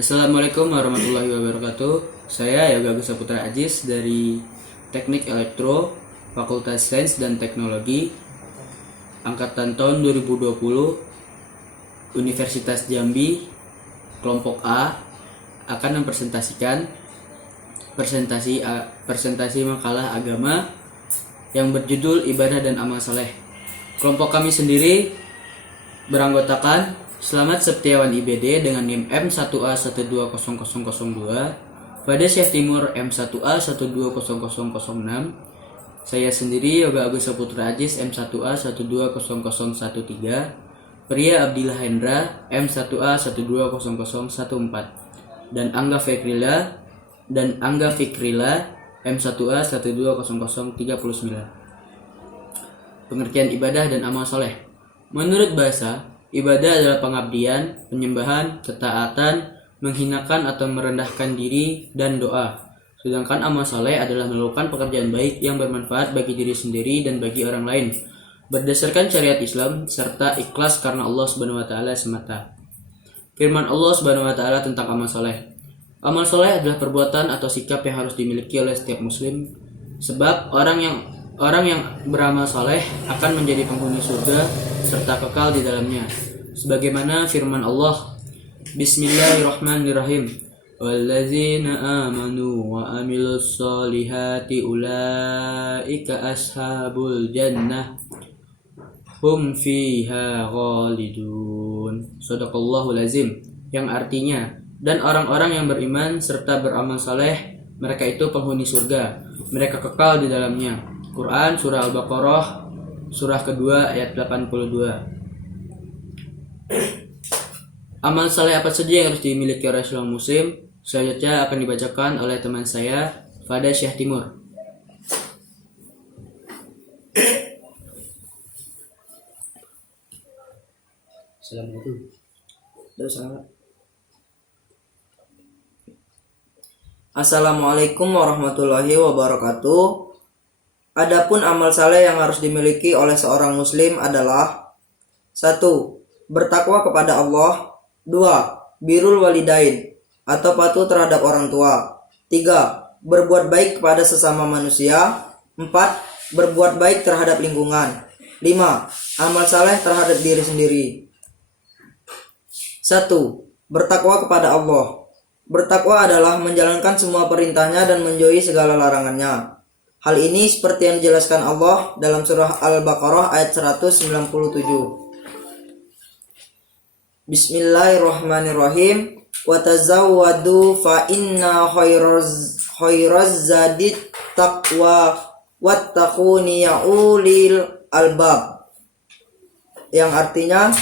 Assalamualaikum warahmatullahi wabarakatuh. Saya Yoga Agus Saputra Ajis dari Teknik Elektro, Fakultas Sains dan Teknologi, Angkatan tahun 2020, Universitas Jambi, Kelompok A, akan mempresentasikan presentasi makalah agama yang berjudul Ibadah dan Amal Saleh. Kelompok kami sendiri beranggotakan Selamat Septiawan IBD dengan NIM M1A120002, Fada Syekh Timur M1A120006, saya sendiri Yoga Agus Saputra Ajis M1A120013, Pria Abdillah Hendra M1A120014, dan Angga Fikrila M1A120039. Pengertian ibadah dan amal soleh. Menurut bahasa, ibadah adalah pengabdian, penyembahan, ketaatan, menghinakan atau merendahkan diri, dan doa. Sedangkan amal saleh adalah melakukan pekerjaan baik yang bermanfaat bagi diri sendiri dan bagi orang lain, berdasarkan syariat Islam serta ikhlas karena Allah Subhanahu wa taala semata. Firman Allah Subhanahu wa taala tentang amal saleh. Amal saleh adalah perbuatan atau sikap yang harus dimiliki oleh setiap muslim, sebab orang yang beramal saleh akan menjadi penghuni surga serta kekal di dalamnya. Sebagaimana firman Allah, Bismillahirrahmanirrahim. Wallazina amanu wa amilus solihati ulaika ashabul jannah hum fiha khalidun. Shadaqallahul azim. Yang artinya, dan orang-orang yang beriman serta beramal saleh, mereka itu penghuni surga, mereka kekal di dalamnya. Quran Surah Al-Baqarah Surah kedua ayat 82. Amal saleh apa saja yang harus dimiliki oleh seorang muslim? Selanjutnya akan dibacakan oleh teman saya, Fada Syekh Timur. Assalamualaikum. Assalamualaikum warahmatullahi wabarakatuh. Adapun amal saleh yang harus dimiliki oleh seorang muslim adalah 1. Bertakwa kepada Allah. 2. Birrul walidain atau patuh terhadap orang tua. 3. Berbuat baik kepada sesama manusia. 4. Berbuat baik terhadap lingkungan. 5. Amal saleh terhadap diri sendiri. 1. Bertakwa kepada Allah. Bertakwa adalah menjalankan semua perintahnya dan menjauhi segala larangannya. Hal ini seperti yang dijelaskan Allah dalam surah Al-Baqarah ayat 197. Bismillahirrahmanirrahim. Wa tazawwadu fa inna khairaz zadit taqwa wattaquni ya ulil albab. Yang artinya,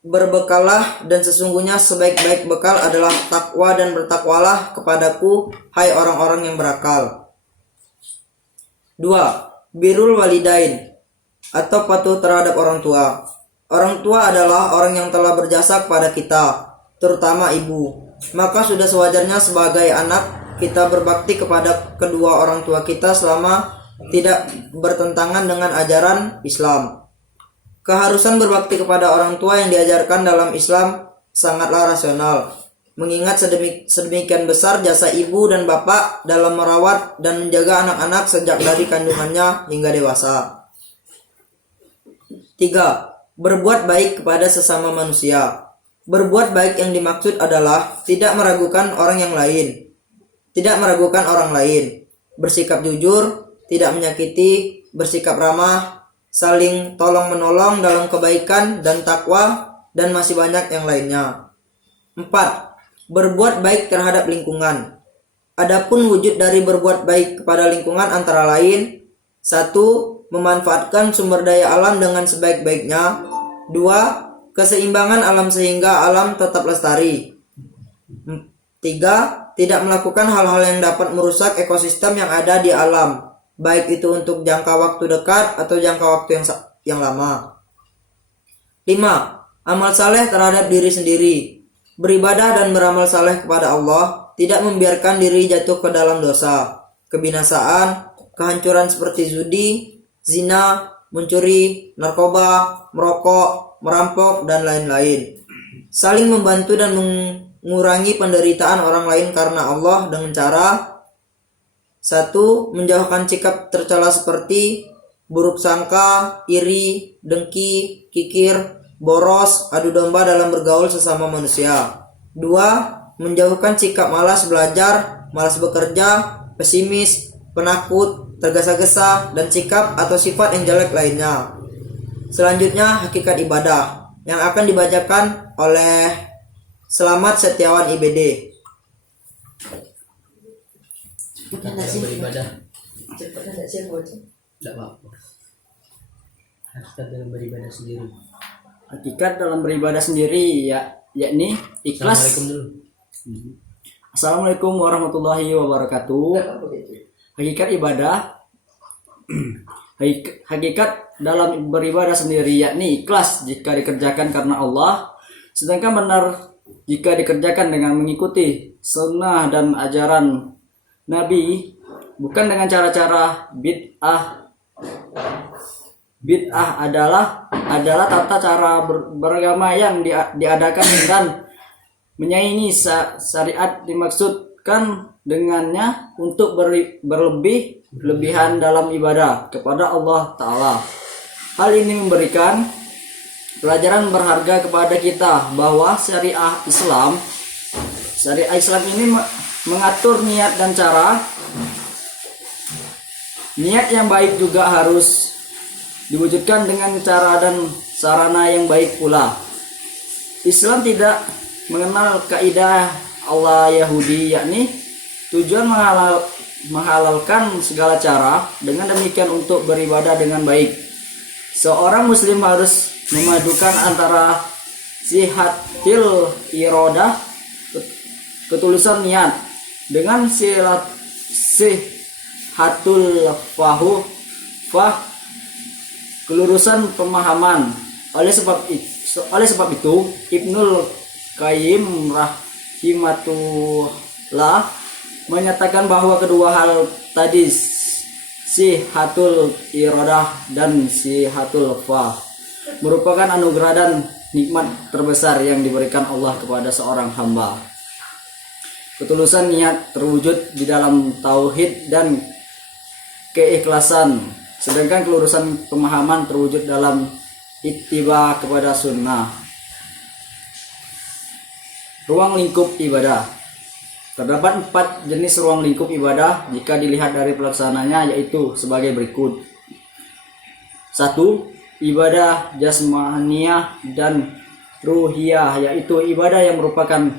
berbekalah dan sesungguhnya sebaik-baik bekal adalah takwa dan bertakwalah kepadaku hai orang-orang yang berakal. 2. Birrul walidain atau patuh terhadap orang tua. Orang tua adalah orang yang telah berjasa kepada kita, terutama ibu. Maka sudah sewajarnya sebagai anak kita berbakti kepada kedua orang tua kita selama tidak bertentangan dengan ajaran Islam. Keharusan berbakti kepada orang tua yang diajarkan dalam Islam sangatlah rasional, mengingat sedemikian besar jasa ibu dan bapak dalam merawat dan menjaga anak-anak sejak dari kandungannya hingga dewasa. 3. Berbuat baik kepada sesama manusia. Berbuat baik yang dimaksud adalah tidak meragukan orang lain, bersikap jujur, tidak menyakiti, bersikap ramah, saling tolong-menolong dalam kebaikan dan takwa, dan masih banyak yang lainnya. 4. Berbuat baik terhadap lingkungan. Adapun wujud dari berbuat baik kepada lingkungan antara lain: 1. Memanfaatkan sumber daya alam dengan sebaik-baiknya. 2. Keseimbangan alam sehingga alam tetap lestari. 3. Tidak melakukan hal-hal yang dapat merusak ekosistem yang ada di alam, baik itu untuk jangka waktu dekat atau jangka waktu yang lama. 5. Amal saleh terhadap diri sendiri. Beribadah dan beramal saleh kepada Allah, tidak membiarkan diri jatuh ke dalam dosa, kebinasaan, kehancuran seperti judi, zina, mencuri, narkoba, merokok, merampok, dan lain-lain. Saling membantu dan mengurangi penderitaan orang lain karena Allah dengan cara: 1. Menjauhkan sikap tercela seperti buruk sangka, iri, dengki, kikir, boros, adu domba dalam bergaul sesama manusia. 2. Menjauhkan sikap malas belajar, malas bekerja, pesimis, penakut, tergesa-gesa, dan sikap atau sifat yang jelek lainnya. Selanjutnya, hakikat ibadah yang akan dibacakan oleh Selamat Setiawan IBD. Beribadah Cepat ada siapa baca? tidak apa-apa. Hakikat dalam beribadah sendiri. Hakikat dalam beribadah sendiri yakni ikhlas. Assalamualaikum dulu. Assalamualaikum warahmatullahi wabarakatuh. Hakikat ibadah hakikat dalam beribadah sendiri yakni ikhlas jika dikerjakan karena Allah, sedangkan benar jika dikerjakan dengan mengikuti sunnah dan ajaran Nabi, bukan dengan cara-cara bid'ah. Bid'ah adalah tata cara beragama yang diadakan dengan menyaingi syariat, dimaksudkan dengannya untuk berlebihan dalam ibadah kepada Allah Ta'ala. Hal ini memberikan pelajaran berharga kepada kita bahwa syariat Islam ini mengatur niat dan cara. Niat yang baik juga harus diwujudkan dengan cara dan sarana yang baik pula. Islam tidak mengenal kaidah Allah Yahudi, yakni tujuan menghalalkan segala cara. Dengan demikian untuk beribadah dengan baik, seorang muslim harus memadukan antara sihatil iradah, ketulusan niat, dengan sihatul kelurusan pemahaman. Oleh sebab itu Ibnul Qayyim rahimahullah menyatakan bahwa kedua hal tadi, sihatul iradah dan sihatul merupakan anugerah dan nikmat terbesar yang diberikan Allah kepada seorang hamba. Ketulusan niat terwujud di dalam tauhid dan keikhlasan, sedangkan kelurusan pemahaman terwujud dalam ittiba kepada sunnah. Ruang lingkup ibadah. Terdapat 4 jenis ruang lingkup ibadah jika dilihat dari pelaksananya, yaitu sebagai berikut. 1. Ibadah jasmaniyah dan ruhiyah, yaitu ibadah yang merupakan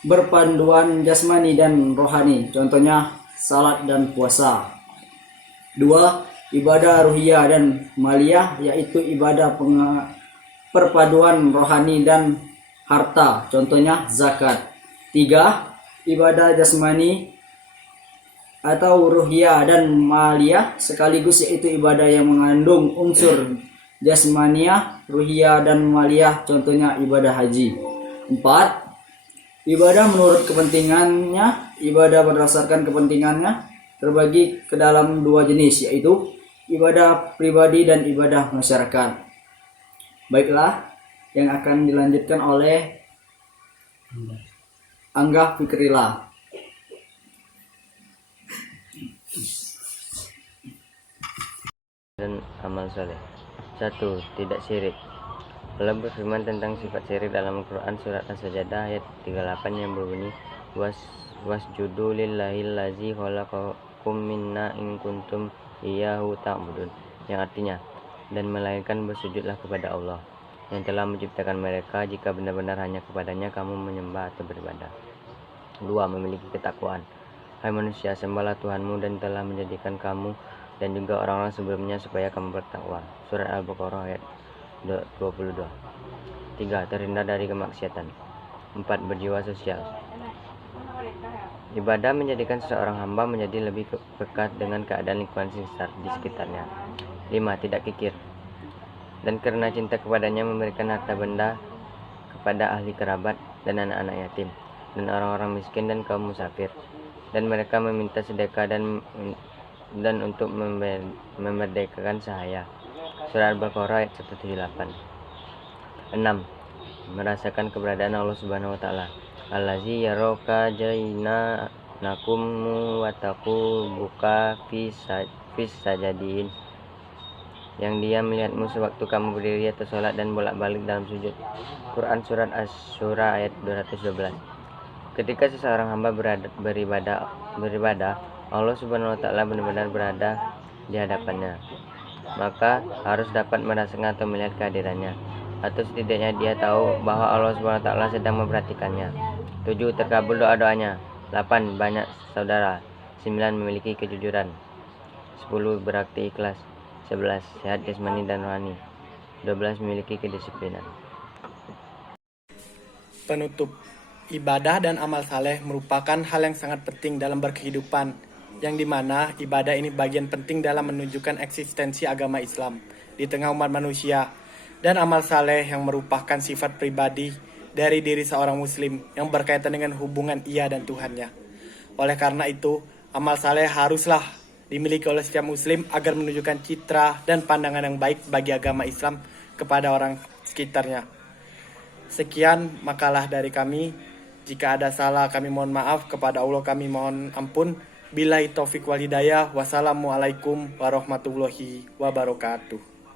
berpanduan jasmani dan rohani, contohnya salat dan puasa. 2. Ibadah ruhiyah dan maliyah, yaitu ibadah perpaduan rohani dan harta, contohnya zakat. 3. Ibadah jasmani atau ruhiyah dan maliyah sekaligus, yaitu ibadah yang mengandung unsur jasmaniyah, ruhiyah dan maliyah, contohnya ibadah haji. 4. Ibadah menurut kepentingannya. Ibadah berdasarkan kepentingannya terbagi ke dalam 2 jenis, yaitu ibadah pribadi dan ibadah masyarakat. Baiklah, yang akan dilanjutkan oleh Angga Fikrila. Dan amal soleh. 1. Tidak syirik. Allah berfirman tentang sifat syirik dalam Al-Quran surat As-Sajdah ayat 38 yang berbunyi wasjudu lillahil ladzi khalaqakum minna in kuntum iyyahu ta'budun, yang artinya, dan melainkan bersujudlah kepada Allah yang telah menciptakan mereka, jika benar-benar hanya kepadanya kamu menyembah atau beribadah. 2. Memiliki ketakwaan. Hai manusia, sembahlah Tuhanmu dan telah menjadikan kamu dan juga orang-orang sebelumnya supaya kamu bertakwa. Surat Al-Baqarah ayat 22. 3. Terhindar dari kemaksiatan. 4. Berjiwa sosial. Ibadah menjadikan seseorang hamba menjadi lebih dekat dengan keadaan lingkungan di sekitarnya. 5. Tidak kikir. Dan karena cinta kepadanya memberikan harta benda kepada ahli kerabat dan anak-anak yatim dan orang-orang miskin dan kaum musafir, dan mereka meminta sedekah dan untuk memerdekakan sahaya. Surah Al-Baqarah ayat 178. 6. Merasakan keberadaan Allah Subhanahu wa taala. allazi yaraka jaina nakum wataku buka fis sajadin, yang dia melihatmu sewaktu kamu berdiri atau sholat dan bolak-balik dalam sujud. Quran Surat Asy-Syura ayat 212. Ketika seseorang hamba beribadah, Allah Subhanahu wa Ta'ala benar-benar berada di hadapannya, maka harus dapat merasakan atau melihat kehadirannya, atau setidaknya dia tahu bahwa Allah Subhanahu wa Ta'ala sedang memperhatikannya. 7. Terkabul doa-doanya. 8. Banyak saudara. 9. Memiliki kejujuran. 10. Berakti ikhlas. 11. Sehat jasmani dan rohani. 12. Memiliki kedisiplinan. Penutup. Ibadah dan amal saleh merupakan hal yang sangat penting dalam berkehidupan, yang dimana ibadah ini bagian penting dalam menunjukkan eksistensi agama Islam di tengah umat manusia, dan amal saleh yang merupakan sifat pribadi dari diri seorang muslim yang berkaitan dengan hubungan ia dan Tuhannya. Oleh karena itu, amal saleh haruslah dimiliki oleh setiap muslim agar menunjukkan citra dan pandangan yang baik bagi agama Islam kepada orang sekitarnya. Sekian makalah dari kami. Jika ada salah kami mohon maaf, kepada Allah kami mohon ampun. Billahi taufik wal hidayah. Wassalamualaikum warahmatullahi wabarakatuh.